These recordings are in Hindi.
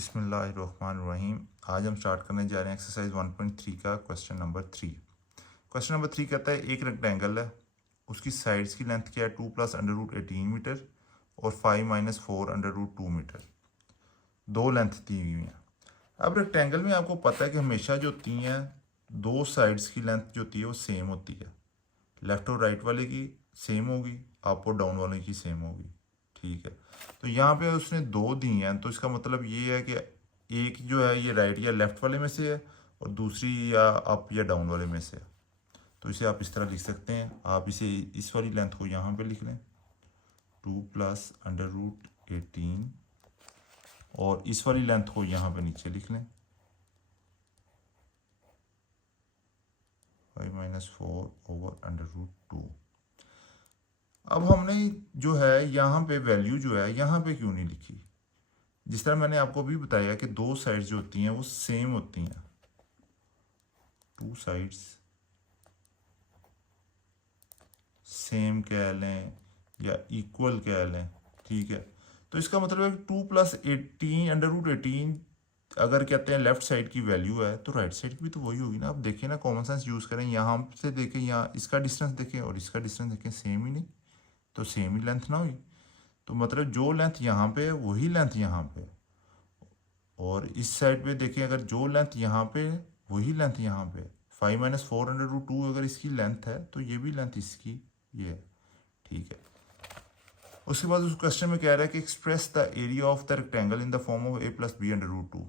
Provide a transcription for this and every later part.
बिस्मिल्लाहिर्रहमानिर्रहीम। आज हम स्टार्ट करने जा रहे हैं एक्सरसाइज 1.3 का क्वेश्चन नंबर 3। क्वेश्चन नंबर 3 कहता है एक रेक्टेंगल है, उसकी साइड्स की लेंथ क्या है 2 + √18 मीटर और 5 - 4 √2 मीटर। दो लेंथ दी हुई हैं। अब रेक्टेंगल में आपको पता है कि हमेशा जो होती हैं दो साइड्स की लेंथ जो होती है वो सेम होती है। लेफ्ट और राइट वाले की सेम होगी, अप और डाउन वाले की सेम होगी। ठीक है, तो यहाँ पे उसने दो दी हैं, तो इसका मतलब ये है कि एक जो है ये राइट या लेफ्ट वाले में से है और दूसरी या अप या डाउन वाले में से है। तो इसे आप इस तरह लिख सकते हैं। आप इसे इस वाली लेंथ को यहाँ पे लिख लें 2 + √18 और इस वाली लेंथ को यहाँ पे नीचे लिख लें 5 - 4 /√2। अब हमने जो है यहाँ पे वैल्यू जो है यहाँ पे क्यों नहीं लिखी? जिस तरह मैंने आपको भी बताया कि दो साइड्स जो होती हैं वो सेम होती हैं, टू साइड्स सेम कह लें या इक्वल कह लें। ठीक है, तो इसका मतलब है कि 2 + 18 √18 अगर कहते हैं लेफ्ट साइड की वैल्यू है तो राइट साइड की भी तो वही होगी ना। आप देखिए ना, कॉमन सेंस यूज़ करें, यहाँ से देखें, यहाँ इसका डिस्टेंस देखें और इसका डिस्टेंस देखें, सेम ही नहीं, तो सेम ही लेंथ ना हुई। तो मतलब जो लेंथ यहाँ पे है वही लेंथ यहाँ पे है। और इस साइड पे देखें, अगर जो लेंथ यहाँ पे है वही लेंथ यहाँ पे है। 5 - 4 √2 अगर इसकी लेंथ है तो ये भी लेंथ इसकी ये है। ठीक है, उसके बाद उस क्वेश्चन में कह रहा है कि express the area of the rectangle in the form of a + b √2,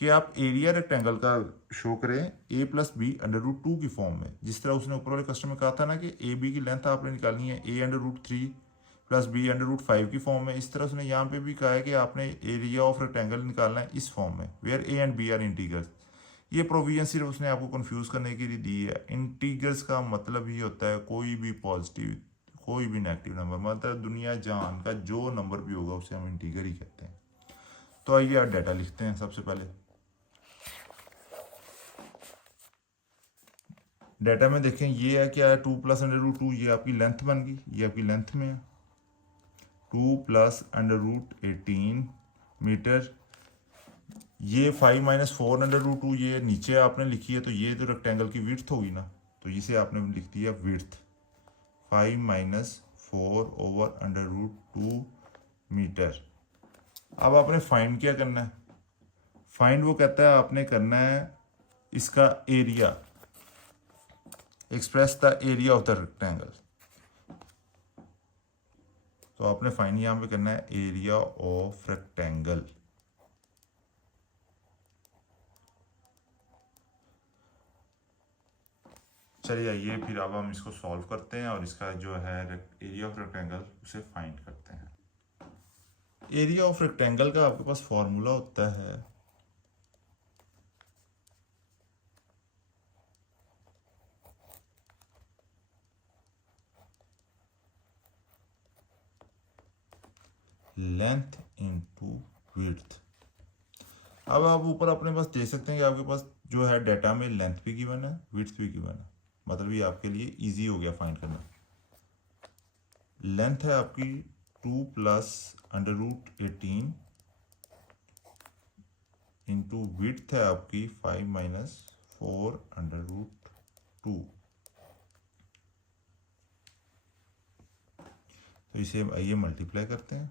कि आप एरिया रेक्टेंगल का शो करें a + b √2 की फॉर्म में। जिस तरह उसने ऊपर वाले क्वेश्चन में कहा था ना कि ए बी की लेंथ आपने निकालनी है a √3 + b √5 की फॉर्म में, इस तरह उसने यहाँ पे भी कहा है कि आपने एरिया ऑफ रेक्टेंगल निकालना है इस फॉर्म में, where a and b are integrals. ये प्रोविजन सिर्फ उसने आपको कंफ्यूज करने के लिए दी है। इंटीग्रल्स का मतलब ही होता है कोई भी पॉजिटिव कोई भी नेगेटिव नंबर, मतलब दुनिया जहान का जो नंबर भी होगा उसे हम इंटीग्रल ही कहते हैं। तो आइए आप डाटा लिखते हैं। सबसे पहले डाटा में देखें, ये है क्या है 2 + √2, ये आपकी लेंथ बन गई, ये आपकी लेंथ में है 2 + √18 मीटर। ये 5 - 4 √2 ये नीचे आपने लिखी है, तो ये तो रेक्टेंगल की विड्थ होगी ना, तो इसे आपने लिख दिया विड्थ 5 - 4 /√2 मीटर। अब आपने फाइंड क्या करना है? फाइंड वो कहता है आपने करना है इसका area, express the area of the rectangle. तो आपने फाइंड यहाँ पे करना है एरिया ऑफ रेक्टेंगल। चलिए आइए फिर अब हम इसको सॉल्व करते हैं और इसका जो है एरिया ऑफ रेक्टेंगल उसे फाइंड करते हैं। एरिया ऑफ रेक्टेंगल का आपके पास फॉर्मूला होता है लेंथ इनटू विड्थ। अब आप ऊपर अपने पास देख सकते हैं कि आपके पास जो है डाटा में लेंथ भी गिवन है, विड्थ भी गिवन है, मतलब ये आपके लिए इजी हो गया फाइंड करना। लेंथ है आपकी 2 + √18 इंटू विड्थ है आपकी 5 - 4 √2। तो इसे आइए मल्टीप्लाई करते हैं।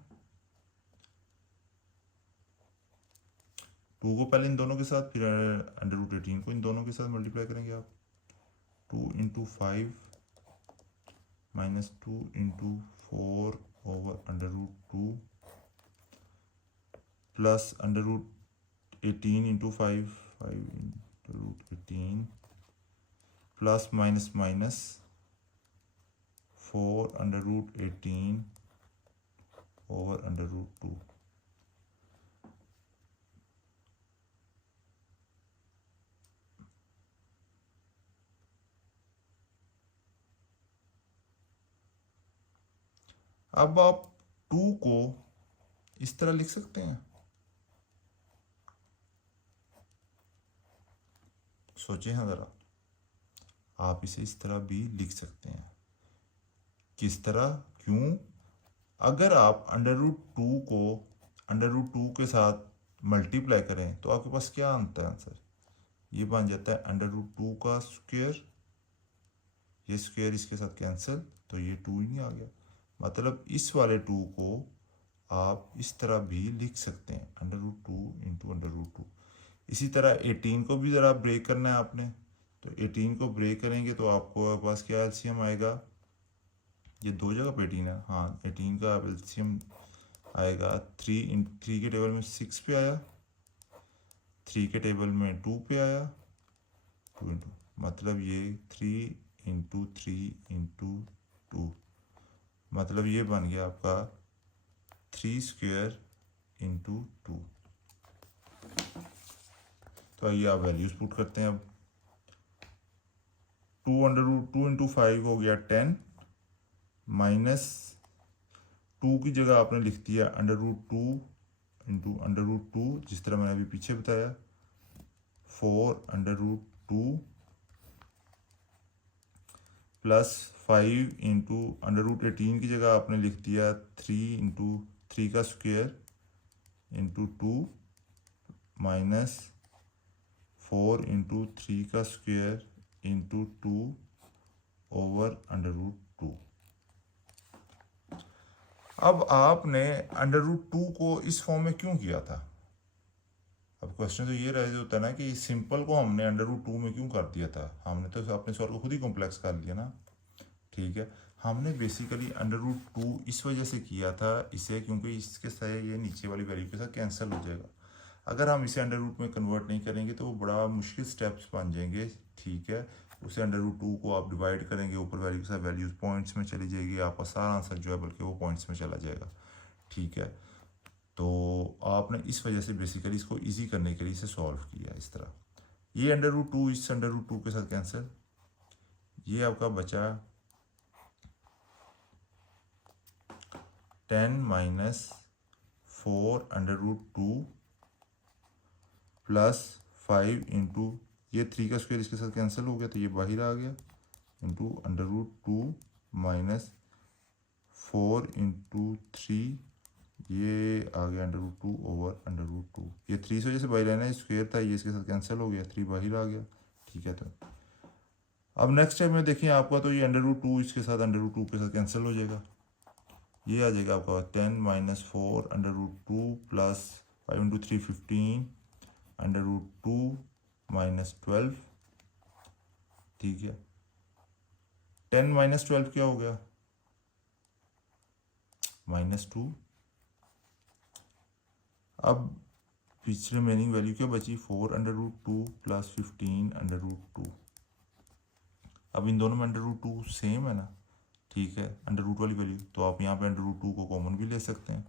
2 को पहले इन दोनों के साथ, फिर √18 को इन दोनों के साथ मल्टीप्लाई करेंगे आप। 2 × 5 - 2 × 4 /√2 प्लस √18 × 5 √18 प्लस माइनस माइनस 4 √18 /√2। अब आप 2 को इस तरह लिख सकते हैं, सोचें हाँ ज़रा, आप इसे इस तरह भी लिख सकते हैं। किस तरह, क्यों? अगर आप √2 को √2 के साथ मल्टीप्लाई करें तो आपके पास क्या आता है आंसर, ये बन जाता है √2 का स्क्वायर, ये स्क्वायर इसके साथ कैंसिल, तो ये 2 ही नहीं आ गया। मतलब इस वाले 2 को आप इस तरह भी लिख सकते हैं, √2 इंटू √2। इसी तरह 18 को भी ज़रा ब्रेक करना है आपने, तो 18 को ब्रेक करेंगे तो आपको पास क्या एलसीएम आएगा, ये दो जगह पे 18 है, हाँ 18 का एलसीएम आएगा 3 के टेबल में 6 पे आया, 3 के टेबल में 2 पे आया, 2 इंटू, मतलब ये 3 इंटू 3 इंटू 2, मतलब ये बन गया आपका 3 स्क्वायर इंटू 2। तो आइए आप वैल्यूज पुट करते हैं। अब 2 इंटू 5 हो गया 10, माइनस 2 की जगह आपने लिख दिया √2 इंटू √2, जिस तरह मैंने अभी पीछे बताया, 4 √2 प्लस 5 इंटू √18 की जगह आपने लिख दिया 3 इंटू 3 का स्क्वायर इंटू 2 माइनस 4 इंटू 3 का स्क्वायर इंटू 2 ओवर √2। अब आपने √2 को इस फॉर्म में क्यों किया था? अब क्वेश्चन तो ये रह होता है ना कि सिंपल को हमने √2 में क्यों कर दिया था, हमने तो अपने सॉल्व को खुद ही कॉम्प्लेक्स कर लिया ना, ठीक है। हमने बेसिकली √2 इस वजह से किया था इसे, क्योंकि इसके साथ ये नीचे वाली वैल्यू के साथ कैंसिल हो जाएगा। अगर हम इसे √2 में कन्वर्ट नहीं करेंगे तो वो बड़ा मुश्किल स्टेप्स बन जाएंगे, ठीक है। उसे √2 को आप डिवाइड करेंगे, ऊपर वैल्यू के साथ वैल्यूज पॉइंट्स में चली जाएगी, आपका सारा आंसर जो है बल्कि वो पॉइंट्स में चला जाएगा, ठीक है। तो आपने इस वजह से बेसिकली इसको ईजी करने के लिए इसे सॉल्व किया इस तरह। ये √2 इस √2 के साथ कैंसिल, ये आपका बचा 10 माइनस 4 √2 प्लस 5 इंटू ये 3 का स्क्वायर इसके साथ कैंसिल हो गया तो ये बाहर आ गया, इंटू √2 माइनस 4 इंटू 3, ये आ गया √2 ओवर √2। ये 3 से जैसे बाहर आना स्क्वायर था, ये इसके साथ कैंसिल हो गया, 3 बाहर आ गया, ठीक है। तो अब नेक्स्ट टाइम में देखिए आपका, तो ये √2 इसके साथ √2 के साथ कैंसिल हो जाएगा, ये आ जाएगा आपका 10 माइनस 4 √2 प्लस 5 इंटू 3 15 √2 माइनस 12, ठीक है। 10 माइनस 12 क्या हो गया, -2। अब पिछले रिमेनिंग वैल्यू क्या बची, 4 √2 प्लस 15 √2। अब इन दोनों में √2 सेम है ना, ठीक है, √2 वाली वैल्यू, तो आप यहाँ पे √2 को कॉमन भी ले सकते हैं,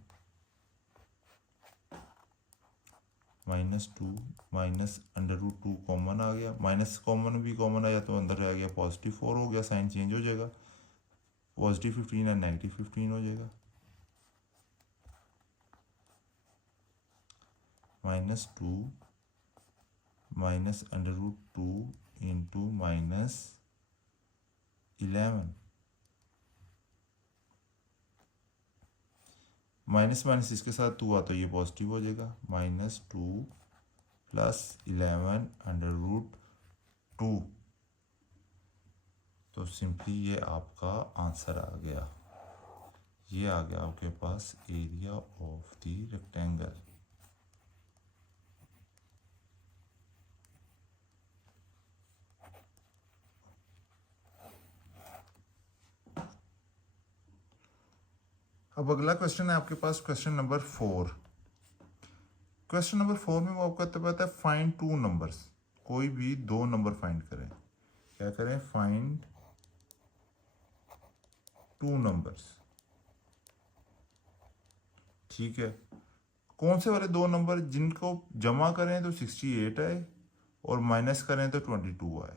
-2 माइनस √2 कॉमन आ गया, माइनस कॉमन भी कॉमन आया तो अंदर आ गया +4 हो गया, साइन चेंज हो जाएगा, +15 है -15 हो जाएगा, -2 माइनस √2 इंटू -11, माइनस माइनस इसके साथ 2 आता तो ये पॉजिटिव हो जाएगा, -2 प्लस 11 √2। तो सिंपली ये आपका आंसर आ गया, ये आ गया आपके पास एरिया ऑफ द रेक्टेंगल। अब अगला क्वेश्चन है आपके पास, क्वेश्चन नंबर 4। क्वेश्चन नंबर 4 में वो आपको पता है फाइंड 2 नंबर्स, कोई भी 2 नंबर फाइंड करें, क्या करें, फाइंड 2 नंबर्स, ठीक है। कौन से वाले 2 नंबर, जिनको जमा करें तो 68 आए और माइनस करें तो 22 आए,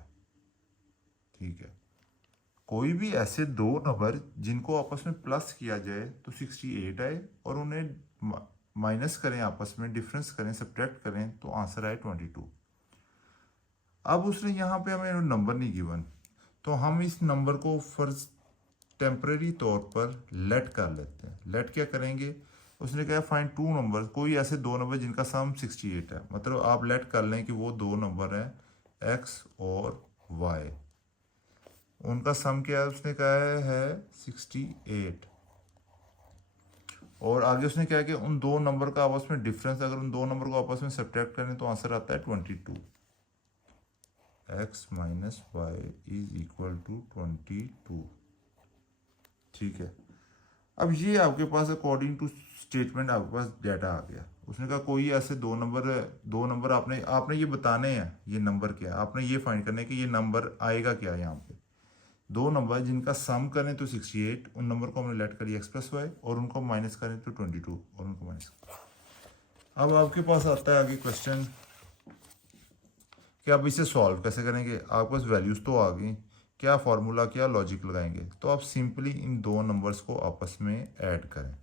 ठीक है। कोई भी ऐसे 2 नंबर जिनको आपस में प्लस किया जाए तो 68 आए और उन्हें माइनस करें, आपस में डिफरेंस करें, सब्ट्रैक्ट करें तो आंसर आए 22। अब उसने यहाँ पे हमें नंबर नहीं गिवन, तो हम इस नंबर को फर्ज टेम्परेरी तौर पर लेट कर लेते हैं। लेट क्या करेंगे, उसने कहा फाइंड टू नंबर, कोई ऐसे दो नंबर जिनका सम 68 है। मतलब आप लेट कर लें कि वो दो नंबर हैं एक्स और वाई, उनका सम क्या है, उसने कहा है 68। और आगे उसने क्या कि उन दो नंबर का आपस में डिफरेंस, अगर उन दो नंबर को आपस में सब्ट्रैक्ट करें तो आंसर आता है 22। X minus y is equal to 22। ठीक है, अब ये आपके पास अकॉर्डिंग टू स्टेटमेंट आपके पास डाटा आ गया। उसने कहा कोई ऐसे दो नंबर आपने आपने ये बताने हैं ये नंबर क्या है, आपने ये फाइंड करना है कि ये नंबर आएगा क्या है। यहाँ पे दो नंबर जिनका सम करें तो 68, उन नंबर को हमने लेट करिए एक्स प्लस वाई, और उनको माइनस करें तो 22, और उनको माइनस। अब आपके पास आता है आगे क्वेश्चन कि आप इसे सॉल्व कैसे करेंगे। आपके पास वैल्यूज तो आ गई, क्या फॉर्मूला क्या लॉजिक लगाएंगे, तो आप सिंपली इन दो नंबर्स को आपस में ऐड करें।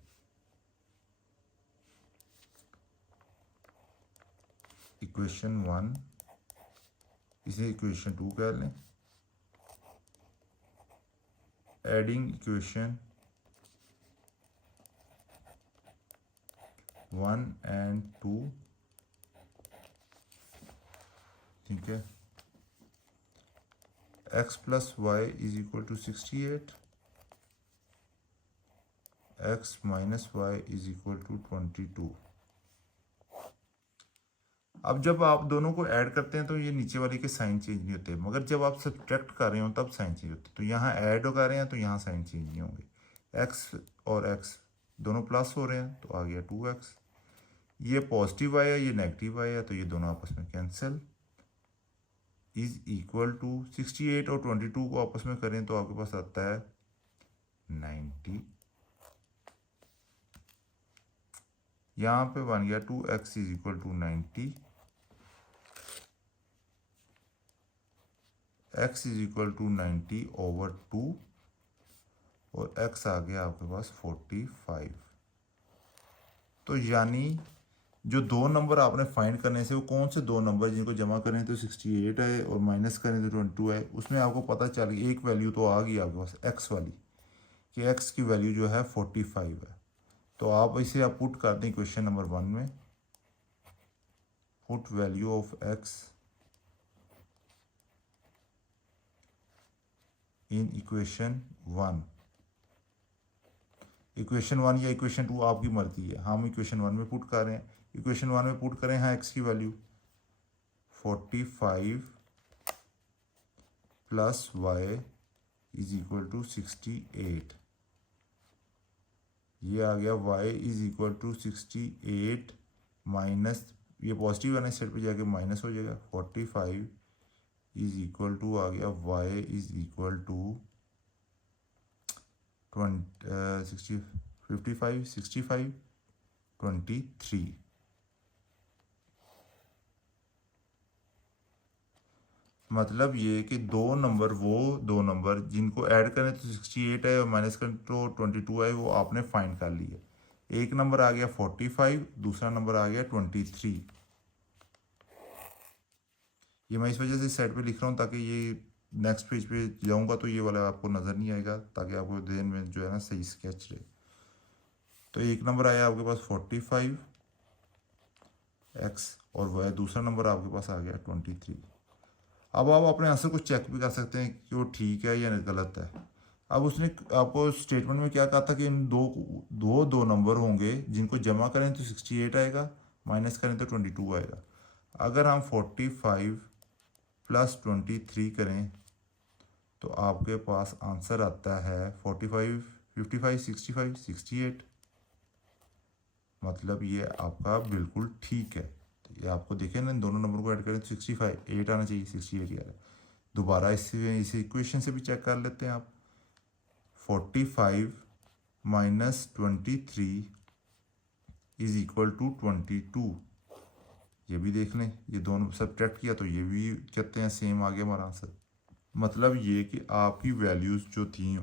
इक्वेशन 1 इसे इक्वेशन 2 कह लें, एडिंग इक्वेशन 1 एंड 2, ठीक है। X plus y is equal to 68, x minus y is equal to 22। अब जब आप दोनों को ऐड करते हैं तो ये नीचे वाले के साइन चेंज नहीं होते, मगर जब आप सब्ट्रैक्ट कर रहे हो तब साइन चेंज होते। तो यहाँ ऐड कर रहे हैं तो यहाँ साइन चेंज नहीं होंगे। एक्स और एक्स दोनों प्लस हो रहे हैं तो आ गया 2x। ये पॉजिटिव आया ये नेगेटिव आया तो ये दोनों आपस में कैंसिल। इज इक्वल टू 68 और 22 को आपस में करें तो आपके पास आता है 90। यहाँ पे बन गया 2x is equal to 90, x is equal to 90 over 2, और x आ गया आपके पास 45। तो यानी जो दो नंबर आपने फाइंड करने से वो कौन से दो नंबर जिनको जमा करें तो 68 है और माइनस करें तो 22 है, उसमें आपको पता चल गई एक वैल्यू तो आ गई आपके पास x वाली, कि x की वैल्यू जो है 45 है। तो आप इसे आप पुट कर दें क्वेश्चन नंबर 1 में, put value of x in equation 1। Equation 1 या इक्वेशन 2 आपकी मर्जी है, हम इक्वेशन 1 में पुट कर रहे हैं। इक्वेशन 1 में पुट करें, हाँ x की value 45 plus y is equal to 68। ये आ गया y is equal to 68 minus, ये पॉजिटिव वाले साइड पे जाके माइनस हो जाएगा। 45 इज इक्वल टू आ गया y इज इक्वल टू 65 23। मतलब ये कि दो नंबर जिनको ऐड करें तो 68 है और माइनस करें तो 22 है, वो आपने फाइंड कर लिया। एक नंबर आ गया 45, दूसरा नंबर आ गया 23। ये मैं इस वजह से साइड पे लिख रहा हूँ ताकि ये नेक्स्ट पेज पे जाऊँगा तो ये वाला आपको नज़र नहीं आएगा, ताकि आपको ध्यान में जो है ना सही स्केच रहे। तो एक नंबर आया आपके पास 45 x, और वह दूसरा नंबर आपके पास आ गया 23। अब आप अपने आंसर को चेक भी कर सकते हैं कि वो ठीक है या गलत है। अब उसने आपको स्टेटमेंट में क्या कहा था कि इन दो नंबर होंगे जिनको जमा करें तो 68 आएगा, माइनस करें तो 22 आएगा। अगर हम 45 प्लस 23 करें तो आपके पास आंसर आता है 45 55 65 68। मतलब ये आपका बिल्कुल ठीक है। तो ये आपको देखें ना, दोनों नंबर को ऐड करें तो 65 8 आना चाहिए, 68 ही आ रहा है। दोबारा इस इक्वेशन से भी चेक कर लेते हैं आप। 45 माइनस 23 इज इक्वल टू 22। ये भी देख लें, ये दोनों सब्ट्रैक्ट किया तो ये भी कहते हैं सेम आ गया हमारा आंसर। मतलब ये कि आपकी वैल्यूज़ जो थी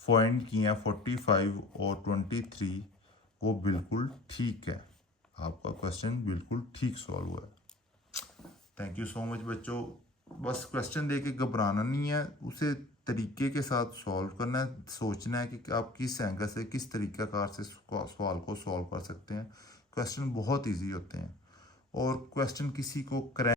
फाइंड की हैं 45 और 23, वो बिल्कुल ठीक है। आपका क्वेश्चन बिल्कुल ठीक सॉल्व हुआ है। थैंक यू सो मच बच्चों। बस क्वेश्चन दे के घबराना नहीं है, उसे तरीके के साथ सॉल्व करना है, सोचना है कि आप किस एंगल से किस तरीक़ाकार से सवाल को सॉल्व कर सकते हैं। क्वेश्चन बहुत इजी होते हैं और क्वेश्चन किसी को